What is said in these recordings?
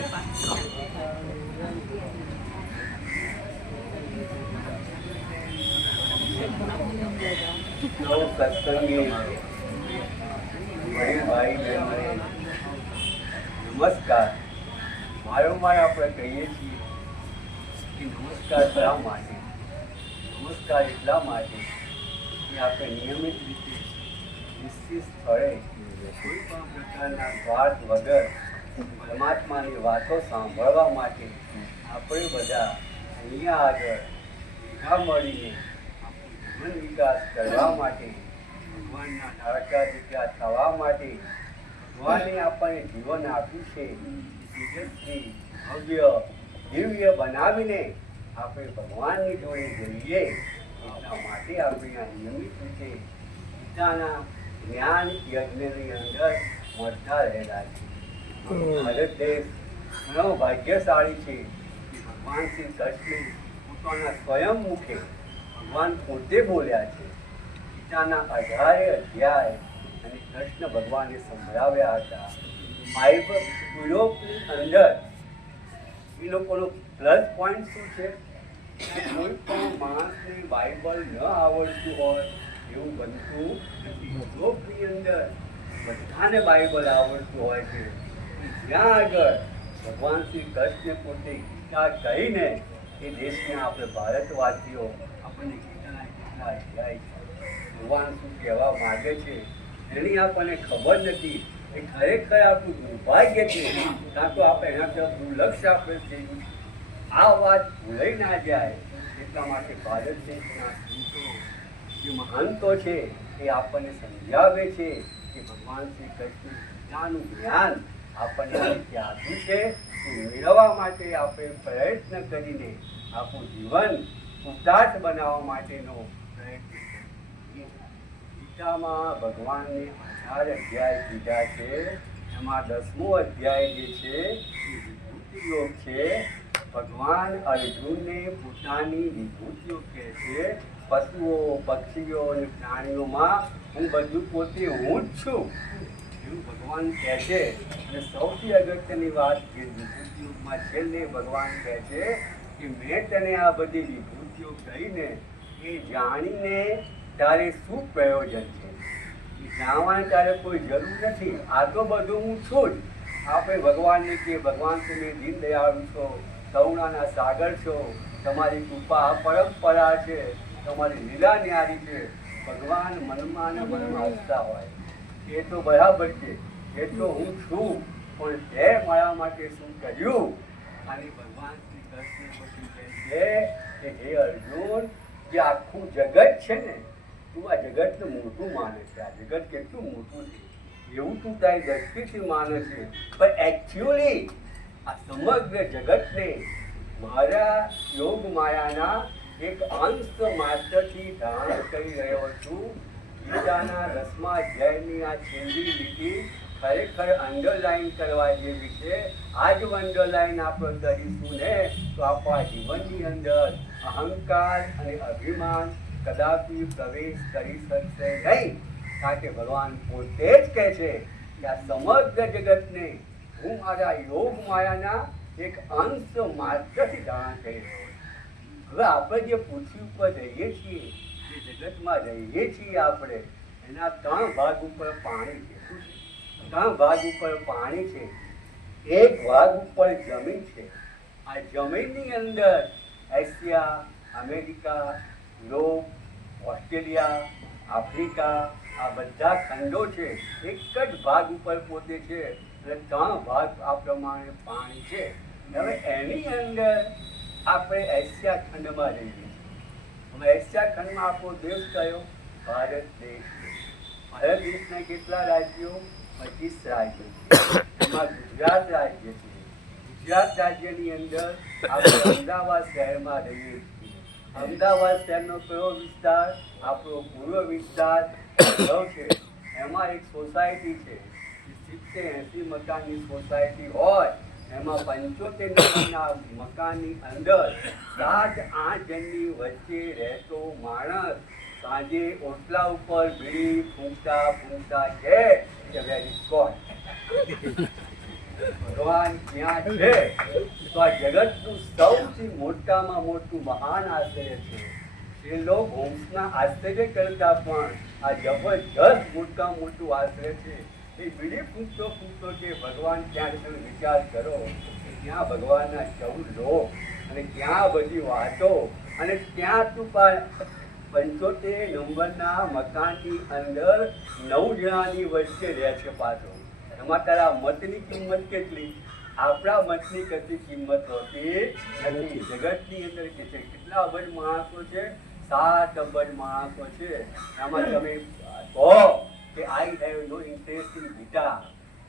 નમસ્કાર. વારંવાર આપણે કહીએ છીએ કે નમસ્કાર શા માટે? નમસ્કાર એટલા માટે કે આપણે નિયમિત રીતે નિશ્ચિત સ્થળે કોઈ પણ પ્રકારના સ્વાર્થ વગર પરમાત્માની વાતો સાંભળવા માટે આપણે બધા અહીંયા આગળ ભેગા મળીને જીવન વિકાસ કરવા માટે, ભગવાનના લાડકા દીકરા થવા માટે ભગવાને આપણને જીવન આપ્યું છે. જગતથી ભવ્ય દિવ્ય બનાવીને આપણે ભગવાનની જોડે જઈએ. એટલા માટે આપણે આ નિયમિત રીતે ગીતાના જ્ઞાન યજ્ઞની અંદર મળતા રહેલા છે. ભારત દેશ ઘણો ભાગ્યશાળી છે કે ભગવાન શ્રી કૃષ્ણે પોતાના સ્વયં મુખે ભગવાન પોતે બોલ્યા છે. ગીતાના 18 અધ્યાય અને કૃષ્ણ ભગવાને સંભળાવ્યા હતા. યુરોપની અંદર એ લોકોનો પ્લસ પોઈન્ટ શું છે? કોઈ પણ માણસને બાઇબલ ન આવડતું હોય એવું બનતું નથી. યુરોપની અંદર બધાને બાઇબલ આવડતું હોય છે. જ્યાં આગળ ભગવાન શ્રી કૃષ્ણ પોતે ગીતા કહીને એ દેશના આપણે ભારતવાસીઓ આપણને ગીતાના કેટલા અધ્યાય છે, ભગવાન શું કહેવા માગે છે એની આપણને ખબર નથી. એ ખરેખર આપણું દુર્ભાગ્ય છે, કાં તો આપણે એના તરફ દુર્લક્ષ આપણે થયું. આ વાત ભૂલાઈ ના જાય એટલા માટે ભારત દેશના સંતો જે મહંતો છે એ આપણને સમજાવે છે કે ભગવાન શ્રી કૃષ્ણ ગીતાનું જ્ઞાન આપણને આપ્યું છે. મેળવવા માટે આપણે પ્રયત્ન કરીને આપણું જીવન ઉદાસ બનાવવા માટેનો પ્રયત્ન કરીએ. ગીતામાં ભગવાનને 18 અધ્યાય કીધા છે. એમાં 10મો અધ્યાય જે છે એ વિભૂતિ યોગ છે. ભગવાન અર્જુનને પોતાની વિભૂતિઓ કહે છે. પશુઓ, પક્ષીઓ અને પ્રાણીઓમાં હું બધું પોતે હું જ છું એવું ભગવાન કહે છે. અને સૌથી અગત્યની વાત જે વિભૂતિઓમાં છેલ્લે ભગવાન કહે છે કે મેં તને આ બધી વિભૂતિઓ કહીને એ જાણીને તારે શું પ્રયોજન છે? એ જાણવાની તારે કોઈ જરૂર નથી. આ તો બધું હું છું જ. આપણે ભગવાનને કે ભગવાન તમે દીનદયાળુ છો, કરુણાના સાગર છો, તમારી કૃપા પરંપરા છે, તમારી લીલા ન્યારી છે. ભગવાન મનમાં ને મનમાં હસતા હોય એ તો બરાબર છે, એ તો હું છું, પણ તે મારા માટે શું કર્યું? અને ભગવાન શ્રી કૃષ્ણ પછી કહે છે કે હે અર્જુન, જે આખું જગત છે ને, તું આ જગતનું મોટું માને છે. આ જગત કેટલું મોટું છે એવું તું તારી દ્રષ્ટિથી માને છે, પણ એકચ્યુઅલી આ સમગ્ર જગતને મારા યોગ માયાના એક અંશ માત્રથી ધારણ કરી રહ્યો છું. ગીતાના 10મા અધ્યાયની આ છેલ્લી લીટી ખરેખર અંડરલાઈન કરવા જેવી છે. આ જ અંડરલાઈન આપણે કરીશું ને તો આપણા જીવનની અંદર અહંકાર અને અભિમાન કદાપી પ્રવેશ કરી શકશે નહીં. કારણ કે ભગવાન પોતે જ કહે છે કે આ સમગ્ર જગતને હું મારા યોગ માયાના એક અંશ માત્રથી ધારણ કરી રહ્યો છું. હવે આપણે જે પૃથ્વી ઉપર રહીએ છીએ, જે જગતમાં રહીએ છીએ, આપણે એના 3 ભાગ ઉપર પાણી છે. શું છે? 3 ભાગ ઉપર પાણી છે. એક ભાગ ઉપર જમીન છે. આ જમીનની અંદર Asia, America, Europe, Australia, Africa આ બધા ખંડો છે. એક જ ભાગ ઉપર પોતે છે અને 3 ભાગ આ પ્રમાણે પાણી છે. હવે એની અંદર આપણે એશિયા ખંડમાં રહીએ છીએ. હવે એશિયા ખંડમાં આપણો દેશ કયો? ભારત દેશ. ભારત દેશના કેટલા રાજ્યો? 25 રાજ્યો છે. એમાં ગુજરાત રાજ્ય છે. ગુજરાત રાજ્યની અંદર આપણે અમદાવાદ શહેરમાં રહીએ છીએ. અમદાવાદ શહેરનો કયો વિસ્તાર? આપણો પૂર્વ વિસ્તાર છે. એમાં એક સોસાયટી છે, 70-80 મકાનની સોસાયટી હોય. એમાં 75 મકાનની અંદર 7-8 જણની વચ્ચે રહેતો માણસ સાંજે ઓટલા ઉપર બીડી ફૂંકતા છે કે વેરી ગોડ. ભગવાન ક્યાં છે તો આ જગતનું સૌથી મોટામાં મોટું મહાન આશ્ચર્ય છે. એ લોકો હોમ્સના આશ્ચર્ય કરતા પણ આ જબરજસ્ત મોટામાં મોટું આશ્ચર્ય છે. એ બીડી પૂછતો કે ભગવાન ક્યાં છે, વિચાર કરો કે ત્યાં ભગવાનના 14 લોક અને ક્યાં બધી વાતો અને ત્યાં તું 75 નંબરના મકાનની અંદર 9 જણાની વચ્ચે રહે છે. પાછો એમાં તારા મતની કિંમત કેટલી? આપણા મતની કશી કિંમત હોતી નથી. જગતની અંદર કેટલા અબજ માણસો છે? 7 અબજ માણસો છે. આમાં તમે કહો કે I have no interest in Gita,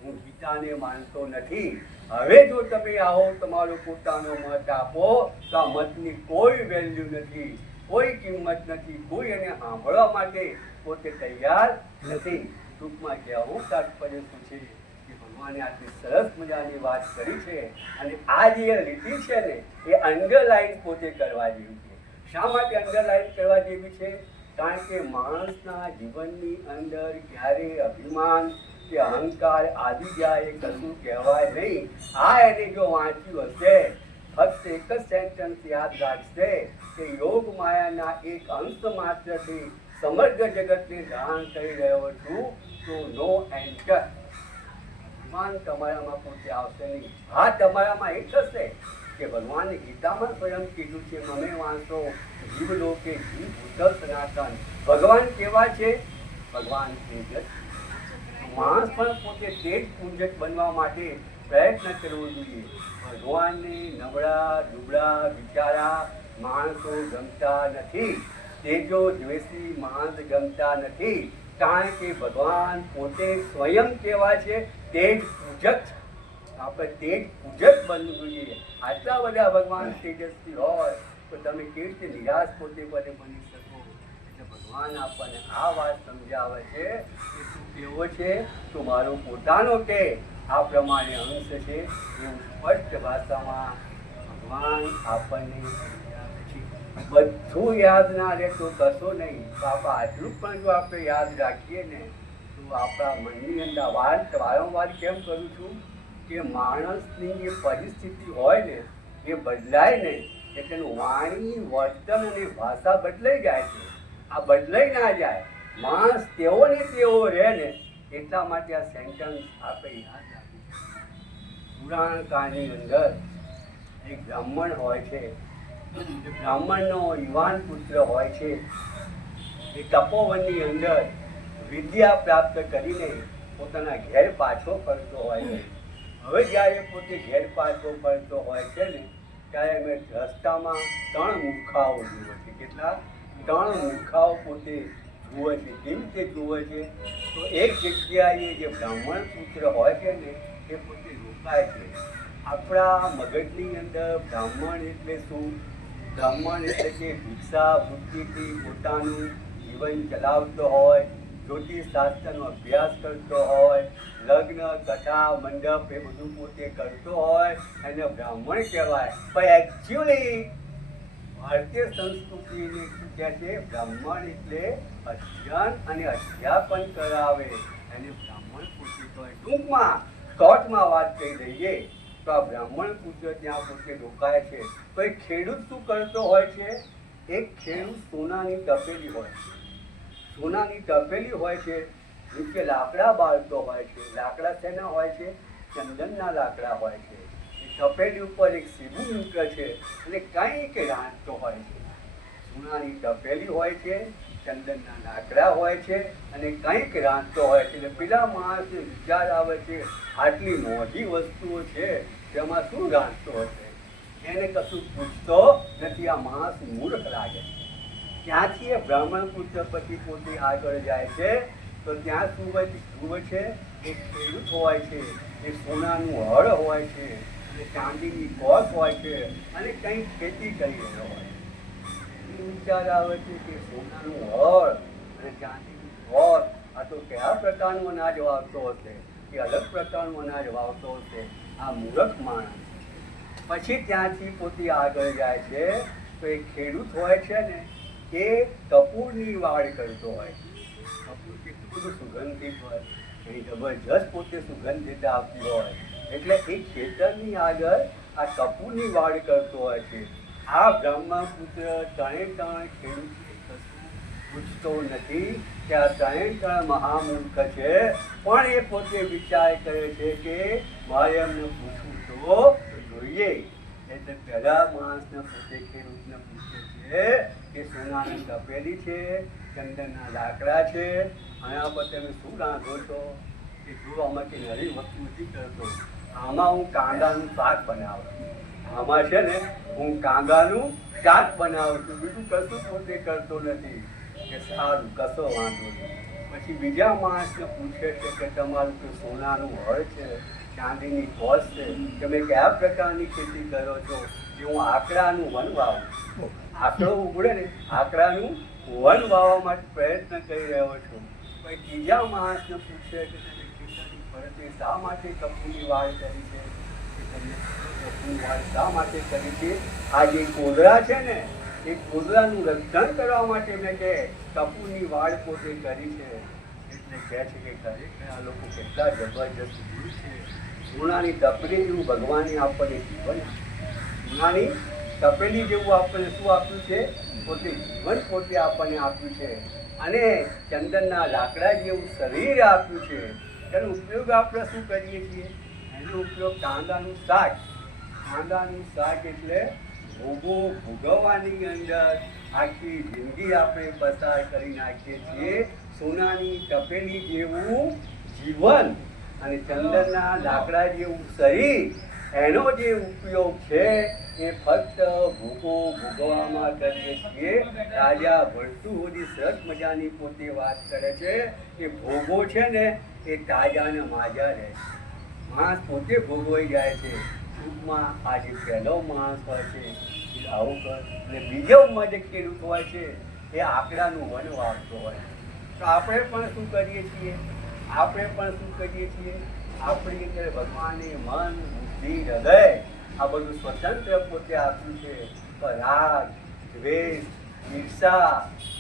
હું ગીતાને માનતો નથી. હવે જો તમે આવો તમારો પોતાનો મત આપો તો આ મતની કોઈ વેલ્યુ નથી, કોઈ કિંમત નથી, કોઈ એને સાંભળવા માટે પોતે તૈયાર નથી. ટૂંકમાં કહેવું તાત્પર્ય શું છે કે ભગવાને આટલી સરસ મજાની વાત કરી છે અને આ જે લીટી છે ને એ અંડરલાઈન પોતે કરવા જેવી છે. શા માટે અંડરલાઈન કરવા જેવી છે? કારણ કે માણસના જીવનની અંદર ક્યારેય અભિમાન કે અહંકાર આવી જાય એ કશું કહેવાય નહીં. આ એને જો વાંચ્યું હશે, ફક્ત એક જ સેન્ટેન્સ યાદ રાખશે કે યોગ માયાના એક અંશ માત્રથી સમગ્ર જગતને ધારણ કરી રહ્યો છું, તો નો એન્ટર અભિમાન તમારામાં પોતે આવશે નહીં. હા, તમારામાં એ થશે કે ભગવાને ગીતામાં સ્વયં કીધું છે, મને વાંચો જીવ લોકે જીવ ભૂતલ સનાતન. ભગવાન કેવા છે? ભગવાન તેજસ. માણસ પણ પોતે તેજ પુંજક બનવા માટે પ્રયત્ન કરવો જોઈએ. ભગવાનને નબળા દુબળા બિચારા માણસો ગમતા નથી. તેજો દ્વેષી માણસ ગમતા નથી. કારણ કે ભગવાન પોતે સ્વયં કેવા છે? તેજ પૂજક. આપણે તેજ પૂજક બનવું જોઈએ. આટલા બધા ભગવાન તેજસ્વી હોય તો તમે કેવી રીતે નિરાશ પોતે બની શકો? એટલે ભગવાન આપણને આ વાત સમજાવે છે કે તું કેવો છે, તો મારો પોતાનો કે આ પ્રમાણે અંશ છે. એવું સ્પષ્ટ ભાષામાં ભગવાન આપણને સમજાવે છે. બધું યાદ ના રહે તો કશો નહીં. બાપા આટલું પણ જો આપણે યાદ રાખીએ ને તો આપણા મનની અંદર વારંવાર કેમ કરું છું કે માણસની જે પરિસ્થિતિ હોય ને એ બદલાય ને એટલે વાણી વર્તન અને ભાષા બદલાઈ જાય છે. આ બદલાઈ ના જાય, માણસ તેવો ને તેવો રહે ને એટલા માટે આ સેન્ટેન્સ આપણે યાદ રાખીશું. પુરાણ કાળની અંદર એક બ્રાહ્મણ હોય છે. બ્રાહ્મણનો યુવાન પુત્ર હોય છે. એ તપોવનની અંદર વિદ્યા પ્રાપ્ત કરીને પોતાના ઘેર પાછો ફરતો હોય છે. હવે જ્યારે પોતે ઘેર પાછો ફરતો હોય છે ને ત્યારે અમે રસ્તામાં 3 મૂર્ખાઓ જુએ છે. કેટલા? 3 મૂર્ખાઓ પોતે જુએ છે. કેવી રીતે જુએ છે? તો એક જગ્યાએ જે બ્રાહ્મણ પુત્ર હોય છે ને એ પોતે રોકાય છે. આપણા મગજની અંદર બ્રાહ્મણ એટલે શું? બ્રાહ્મણ એટલે કે ભિક્ષા વૃત્તિથી પોતાનું જીવન ચલાવતો હોય, જ્યોતિષ શાસ્ત્રનો અભ્યાસ કરતો હોય, લગ્ન કથા મંડપ એ બધું પોતે કરતો હોય એને બ્રાહ્મણ કહેવાય. પણ એકચ્યુઅલી ભારતીય સંસ્કૃતિને શું કહે છે? બ્રાહ્મણ એટલે અધ્યયન અને અધ્યાપન કરાવે એને બ્રાહ્મણ પુત્ર કહેવાય. ટૂંકમાં શોર્ટમાં વાત કહી દઈએ તો આ બ્રાહ્મણ પુત્ર ત્યાં પોતે રોકાય છે. તો એક ખેડૂત શું કરતો હોય છે? એક ખેડૂત સોનાની તપેલી હોય છે. સોનાની તપેલી હોય છે, નીચે લાકડા બાળતો હોય છે. લાકડા શેના હોય છે? ચંદનના લાકડા હોય છે. એ તપેલી ઉપર એક સીબું મૂકે છે અને કંઈક રાંધતો હોય છે. સોનાની તપેલી હોય છે, ચંદનના લાકડા હોય છે અને કંઈક રાંધતો હોય છે. એટલે પેલા માણસને વિચાર આવે છે આટલી મોટી વસ્તુઓ છે તેમાં શું રાંધતો હશે? એને કશું પૂછતો નથી. આ માણસ મૂર્ખ લાગે છે. ત્યાંથી એ બ્રાહ્મણ પુત્ર પછી પોતે આગળ જાય છે તો ત્યાં જુએ છે એક ખેડૂત હોય છે. એ સોનાનું હળ હોય છે અને ચાંદીની કોસ હોય છે અને કંઈક ખેતી કરી રહ્યો હોય છે. વિચાર આવે છે કે સોનાનું હળ અને ચાંદીની કોસ, આ તો કયા પ્રકારનું અનાજ વાવતો હશે? કે અલગ પ્રકારનું અનાજ વાવતો હશે. આ મૂર્ખ માણસ. પછી ત્યાંથી પોતે આગળ જાય છે તો એ ખેડૂત હોય છે ને એ કપૂરની વાડ કરતો હોય. કપૂર કેટલું બધું સુગંધિત હોય, એની જબરજસ્ત પોતે સુગંધિત આવતી હોય. એટલે એ ખેતરની આગળ આ કપૂરની વાડ કરતો હોય છે. આ બ્રહ્મપુત્ર ત્રણે ત્રણ ખેડૂતને કશું પૂછતો નથી કે આ ત્રણે ત્રણ મહામૂર્ખ છે, પણ એ પોતે વિચાર કરે છે કે મારે એમને પૂછવું તો જોઈએ. એટલે પહેલા માણસને પોતે ખેડૂતને પૂછે છે કે સોનાની તપેલી છે, ચંદનના લાકડા છે, આના પર તમે શું રાંધો છો? કે જો આમાં કે નવી વસ્તુ નથી કરતો, આમાં હું કાંદાનું શાક બનાવું, આમાં છે ને હું કાંદાનું શાક બનાવું છું, બીજું કશું પોતે કરતો નથી. કે સારું, કશો વાંધો નહીં. પછી બીજા માણસને પૂછે છે કે તમારું કોઈ સોનાનું હળ છે, ચાંદીની કોસ છે, તમે કયા પ્રકારની ખેતી કરો છો? કે હું આકડાનું વન વાવું, આકડો ઉગડે ને આકડાનું વન વાવવા માટે પ્રયત્ન કરી રહ્યો છું. પછી ત્રીજા માણસને પૂછે કે તમે ખેતરની ફરતે શા માટે કપૂરની વાડ કરી છે? કે તમે કપૂરની વાડ શા માટે કરી છે? આ જે કોદરા છે ને એ કોદરાનું રક્ષણ કરવા માટે મેં કે કપૂરની વાડ પોતે કરી છે. એટલે કહે છે કે ખરેખર આ લોકો કેટલા જબરજસ્ત ગુરુ છે. સોનાની તપેલી જેવું ભગવાને આપણને જીવન, સોનાની તપેલી જેવું આપણને શું આપ્યું છે? પોતે જીવન પોતે આપણને આપ્યું છે. અને ચંદનના લાકડા જેવું શરીર આપ્યું છે. એનો ઉપયોગ આપણે શું કરીએ છીએ? એનો ઉપયોગ કાંદાનું શાક, કાંદાનું શાક એટલે ભોગો ભોગવવાની અંદર આખી જિંદગી આપણે પસાર કરી નાખીએ છીએ. સોનાની તપેલી જેવું જીવન અને ચંદનના લાકડા જેવું શરીર, એનો જે ઉપયોગ છે એ ફક્ત ભોગો ભોગવવામાં કરીએ છીએ. રાજા ભરતું સુધી સરસ મજાની પોતે વાત કરે છે કે ભોગો છે ને એ તાજા ને માજા રહે છે, માણસ પોતે ભોગવાઈ જાય છે. ટૂંકમાં આ જે પહેલો માણસ હોય છે એ આવું કર, અને બીજો જે ખેડૂત હોય છે એ આકડાનું વન વાવતો હોય. તો આપણે પણ શું કરીએ છીએ? આપણે પણ શું કરીએ છીએ? આપણી અંદર ભગવાને મન, બુદ્ધિ, હૃદય આ બધું સ્વતંત્ર પોતે આપ્યું છે. તો રાગ, દ્વેષ, ઈર્ષા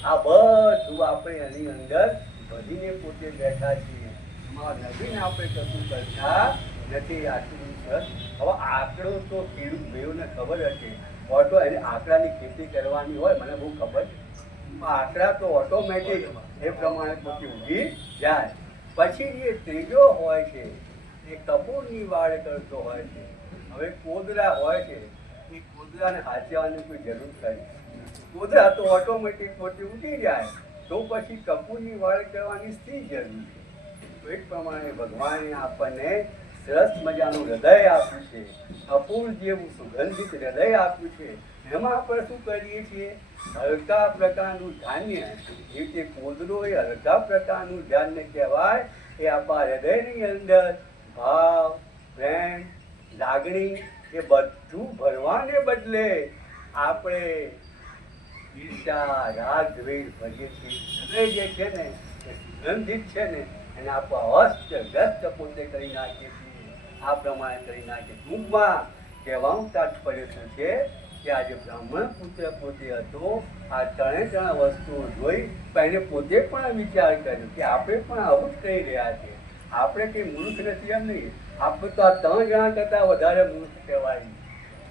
આ બધું આપણે એની અંદર વધીને પોતે બેઠા છીએ. એમાં નવીન આપણે કશું કરતા નથી. આટલું સરસ. હવે આંકડો તો ખેડૂત ભાઈઓને ખબર હશે, ઓટો એને આંકડાની ખેતી કરવાની હોય, મને બહુ ખબર. આંકડા તો ઓટોમેટિક એ પ્રમાણે પોતે ઉગી જાય. પછી જે ત્રીજો હોય છે એ કપૂરની વાડ કરતો હોય છે. હવે કોદરા હોય છે, એ કોદરાને હાચવાની કોઈ જરૂર ખરી? કોદરા તો ઓટોમેટિક પોતે ઉગી જાય, તો પછી કપૂરની વાડ કરવાની શી જરૂર છે? તો એ પ્રમાણે ભગવાને આપણને સરસ મજાનું હૃદય આપ્યું છે, કપૂર જેવું સુગંધિત હૃદય આપ્યું છે. એમાં આપણે શું કરીએ છીએ? હલકા પ્રકારનું ધાન્ય, જે રીતે કોદરો એ હલકા પ્રકારનું ધાન્ય કહેવાય. એ આપણા હૃદયની અંદર ભાવ, પ્રેમ, લાગણી એ બધું ભરવાને બદલે આપણે ઈર્ષા, રાગ, દ્વેષ ભરીએ છીએ. હૃદય જે છે ને એ સુગંધિત છે ને એને આપણે અસ્તવ્યસ્ત પોતે કરી નાખીએ છીએ. આ પ્રમાણે કરી નાખીએ. ટૂંકમાં કહેવાનું તાત્પર્ય શું છે કે આજે બ્રાહ્મણ પુત્ર પોતે હતો, આ ત્રણે ત્રણ વસ્તુઓ જોઈ એને પોતે પણ વિચાર કર્યો કે આપણે પણ આવું જ કહી રહ્યા છીએ. આપણે કંઈ મૂર્ખ નથી એમ નહીં, આપણે તો આ 3 જણા કરતાં વધારે મૂર્ખ કહેવાય.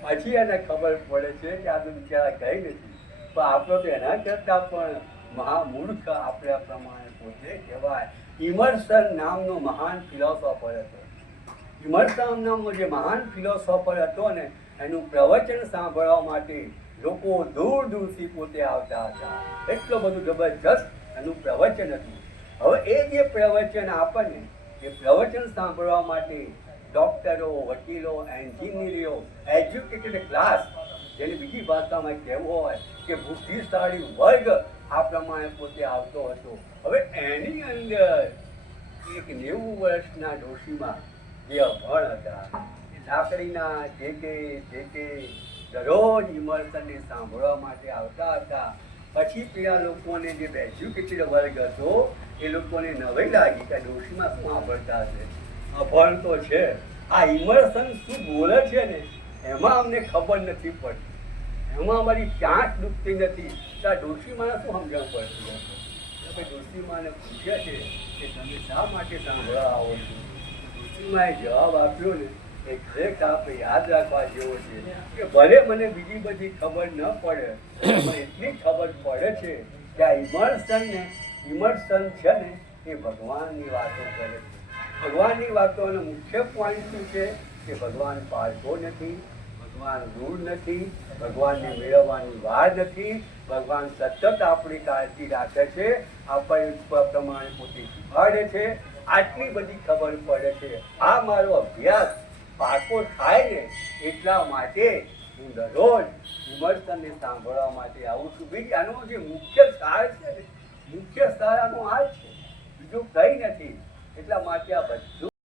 પછી એને ખબર પડે છે કે આ તો બિચારા કંઈ નથી, પણ આપણો તો એના કરતાં પણ મહામૂર્ખ આપણે આ પ્રમાણે પોતે કહેવાય. ઇમર્સન નામનો મહાન ફિલોસોફર હતો. ઇમર્સન નામનો જે મહાન ફિલોસોફર હતો ને, એનું પ્રવચન સાંભળવા માટે લોકો દૂર દૂરથી પોતે આવતા હતા. એટલું બધું જબરજસ્ત એનું પ્રવચન હતું. હવે એ જે પ્રવચન આપણને, એ પ્રવચન સાંભળવા માટે ડૉક્ટરો, વકીલો, એન્જિનિયરો, એજ્યુકેટેડ ક્લાસ, જેની બીજી ભાષામાં કહેવું હોય કે બુદ્ધિશાળી વર્ગ આ પ્રમાણે પોતે આવતો હતો. હવે એની અંદર એક 90 વર્ષના ડોશીમાં જે અભણ હતા, એ લાકડીના જે દરરોજ ઇમર્સનને સાંભળવા માટે આવતા હતા. પછી પેલા લોકોને જે એજ્યુકેટેડ વર્ગ હતો એ લોકોને નવાઈ લાગી કે ડોશીમાં શું સાંભળતા હશે, અભણ તો છે, આ ઇમર્સન શું બોલે છે ને એમાં અમને ખબર નથી પડતી, એમાં અમારી ચાંચ ડૂબતી નથી. આ ડોશીમાને શું સમજણ પડતી હશે? ડોશીમાને પૂછે છે કે તમે શા માટે સાંભળવા આવો છો? ડોશીમાએ જવાબ આપ્યો ને એક્ઝેક્ટ આપણે યાદ રાખવા જેવો છે કે ભલે મને બીજી બધી ખબર ન પડે પણ એટલી ખબર પડે છે કે આ ઇમર્શન છે ને એ ભગવાનની વાતો કરે છે. ભગવાનની વાતોનો મુખ્ય પોઈન્ટ શું છે કે ભગવાન પારકો નથી, ભગવાન દૂર નથી, ભગવાનને મેળવવાની વાર નથી, ભગવાન સતત આપણી કાળજી રાખે છે, આપણે પ્રમાણે પોતે શીખવાડે છે. આટલી બધી ખબર પડે છે. આ મારો અભ્યાસ પાકો થાય ને એટલા માટે હું દરરોજ વિમર્શનને સાંભળવા માટે આવું છું. બીજું આનો જે મુખ્ય સાર છે ને, મુખ્ય સાર આનો આ જ છે, બીજું કંઈ નથી. એટલા માટે આ બધું